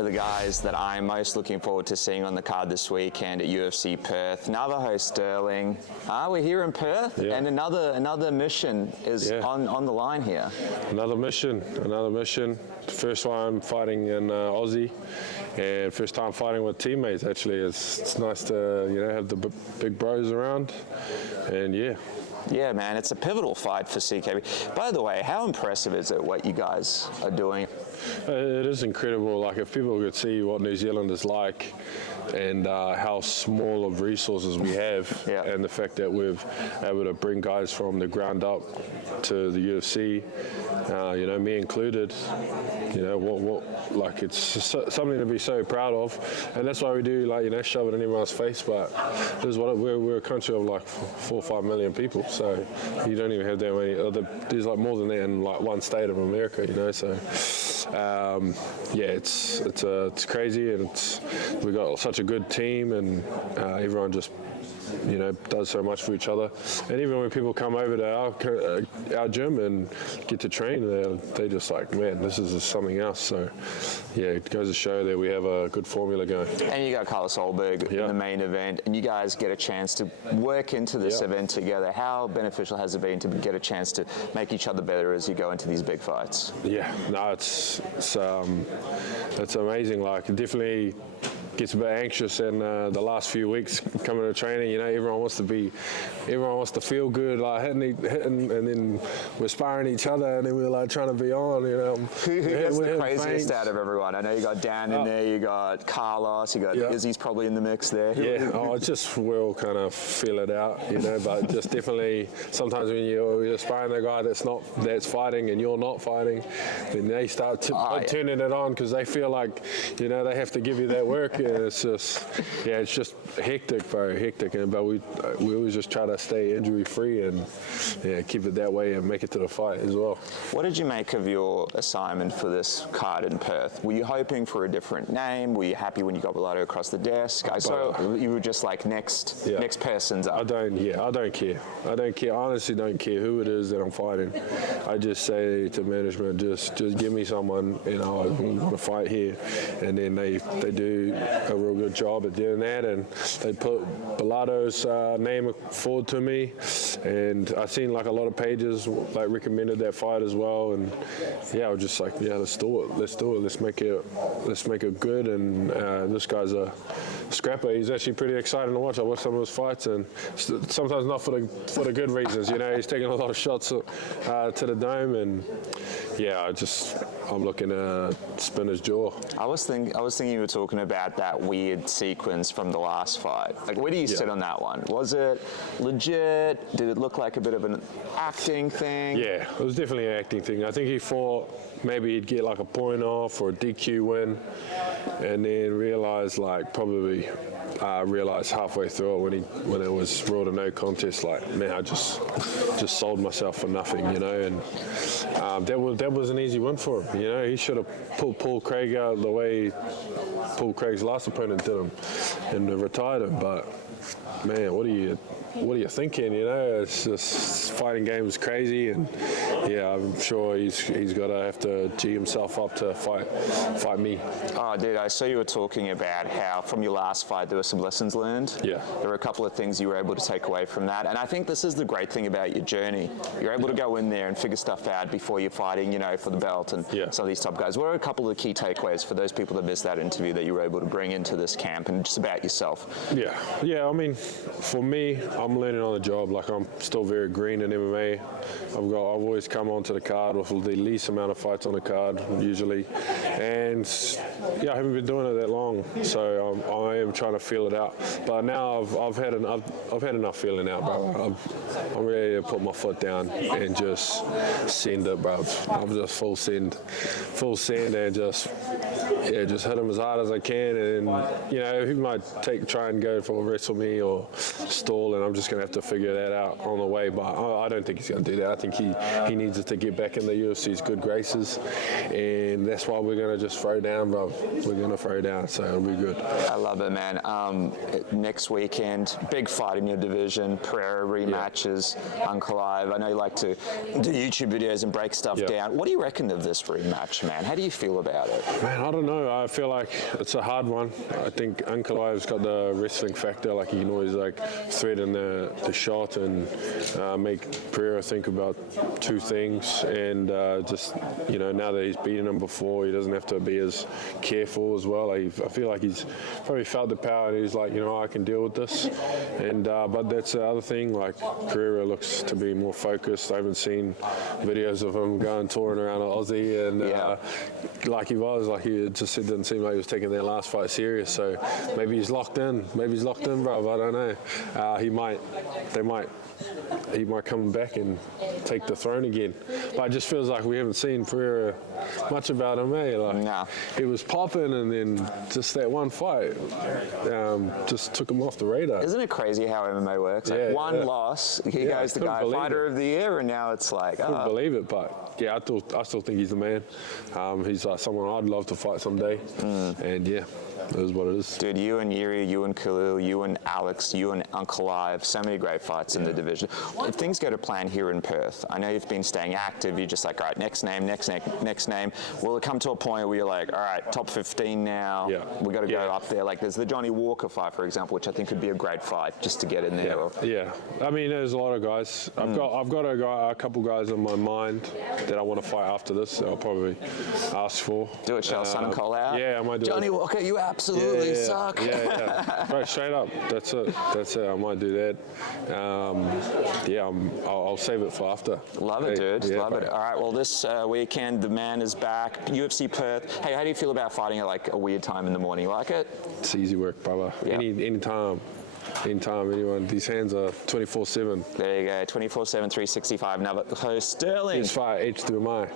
of the guys that I'm most looking forward to seeing on the card this weekend at UFC Perth. Navajo Stirling. We're here in Perth, and another mission is on the line here. Another mission. First time fighting in Aussie, and first time fighting with teammates. Actually, it's nice to have the big bros around, and Yeah, man, it's a pivotal fight for CKB. By the way, how impressive is it what you guys are doing? It is incredible. Like, if people could see what New Zealand is like and how small of resources we have, and the fact that we've able to bring guys from the ground up to the UFC, me included, like, it's something to be so proud of, and that's why we do, shove it in everyone's face. But this is what we're a country of like 4 or 5 million people, so you don't even have that many. There's like more than that in like one state of America, So it's crazy, and we got such a good team, and everyone just does so much for each other. And even when people come over to our gym and get to train, they just like, man, this is just something else. So it goes to show that we have a good formula going. And you got Carlos Solberg in the main event, and you guys get a chance to work into this event together. How beneficial has it been to get a chance to make each other better as you go into these big fights? It's amazing. Like, it definitely gets a bit anxious in the last few weeks coming to training. Everyone wants to feel good, like hitting, and then we're sparring each other, and then we're like trying to be on. Who gets the craziest out of everyone? I know you got Dan in there, you got Carlos, you got Izzy's probably in the mix there. We all kind of feel it out, But just definitely sometimes when you're sparring the guy that's fighting and you're not fighting, then they start turning it on because they feel like they have to give you that work. It's just hectic, bro, hectic. But we always just try to stay injury free and keep it that way and make it to the fight as well. What did you make of your assignment for this card in Perth? Were you hoping for a different name? Were you happy when you got Bellato across the desk? I saw you were just like next person's up. I don't care. I honestly don't care who it is that I'm fighting. I just say to management, just give me someone, I want to fight here, and then they do a real good job at doing that, and they put Bellato's name forward to me, and I've seen like a lot of pages like recommended that fight as well, and I was just like, let's do it, let's make it good. And this guy's a scrapper. He's actually pretty exciting to watch. I watch some of his fights, and sometimes not for the good reasons. He's taking a lot of shots to the dome, and I'm looking to spin his jaw. I was thinking you were talking about that weird sequence from the last fight. Like, where do you sit on that one? Was it legit? Did it look like a bit of an acting thing? Yeah, it was definitely an acting thing. I think he thought maybe he'd get like a point off or a DQ win, and then realized halfway through it when it was ruled a no contest, like, man, I just sold myself for nothing, and that was an easy win for him. He should have pulled Paul Craig out the way Paul Craig's last opponent did him and retired him. But man, what are you thinking? It's just fighting game is crazy, and I'm sure he's got to have to G himself up to fight me. Oh, dude, I saw you were talking about how from your last fight there were some lessons learned. Yeah. There were a couple of things you were able to take away from that, and I think this is the great thing about your journey. You're able to go in there and figure stuff out before you're fighting, for the belt and some of these top guys. What are a couple of the key takeaways for those people that missed that interview that you were able to bring into this camp and just about yourself? Yeah. I mean, for me, I'm learning on the job. Like, I'm still very green in MMA. I've always come onto the card with the least amount of fights on the card usually, and I haven't been doing it that long, so I am trying to feel it out. But now I've had enough feeling out, bro. I'm ready to put my foot down and just send it, bro. I'm just full send, and just hit him as hard as I can. And he might try and go for a wrestle me or stall, and I'm just going to have to figure that out on the way. But I don't think he's going to do that. I think he needs to get back in the UFC's good graces, and that's why we're going to just throw down, bro. We're going to throw down, so it'll be good. I love it, man. Next weekend, big fight in your division, Pereira rematches, Uncle Ive. I know you like to do YouTube videos and break stuff down. What do you reckon of this rematch, man? How do you feel about it? Man, I don't know. I feel like it's a hard one. I think Uncle Ive's got the wrestling factor. Like, he can always threaten the shot and make Pereira think about two things. And just, now that he's beaten him before, he doesn't have to be as careful as well. I feel like he's probably felt the power and he's like, I can deal with this. And but that's the other thing. Like, Pereira looks to be more focused. I haven't seen videos of him going touring around Aussie and it didn't seem like he was taking their last fight serious. So maybe he's locked in. Bro. I don't know. He might come back and take the throne again. But it just feels like we haven't seen Pereira much about him, eh? He was popping, and then just that one fight just took him off the radar. Isn't it crazy how MMA works? One loss, he goes the guy fighter of the year, and now it's like, couldn't believe it, but yeah, I still think he's the man. He's someone I'd love to fight someday, and yeah. It is what it is. Dude, you and Yuri, you and Khalil, you and Alex, you and Uncle Ive, so many great fights in the division. If things go to plan here in Perth, I know you've been staying active, you're just like, all right, next name. Will it come to a point where you're like, all right, top 15 now, we got to go up there? Like, there's the Johnny Walker fight, for example, which I think could be a great fight just to get in there. Yeah. I mean, there's a lot of guys. I've got a couple guys in my mind that I want to fight after this, that I'll probably ask for. Do it, shall Son and Cole out? Yeah, I might do Johnny Walker, you absolutely suck. Yeah. Right, straight up. That's it. I might do that. I'll save it for after. Love it, dude. Love it. All right, well, this weekend, the man is back. UFC Perth. Hey, how do you feel about fighting at like a weird time in the morning? You like it? It's easy work, brother. Anytime, anyone. These hands are 24/7. There you go, 24/7, 365. Navajo Stirling. It's fire, H through my.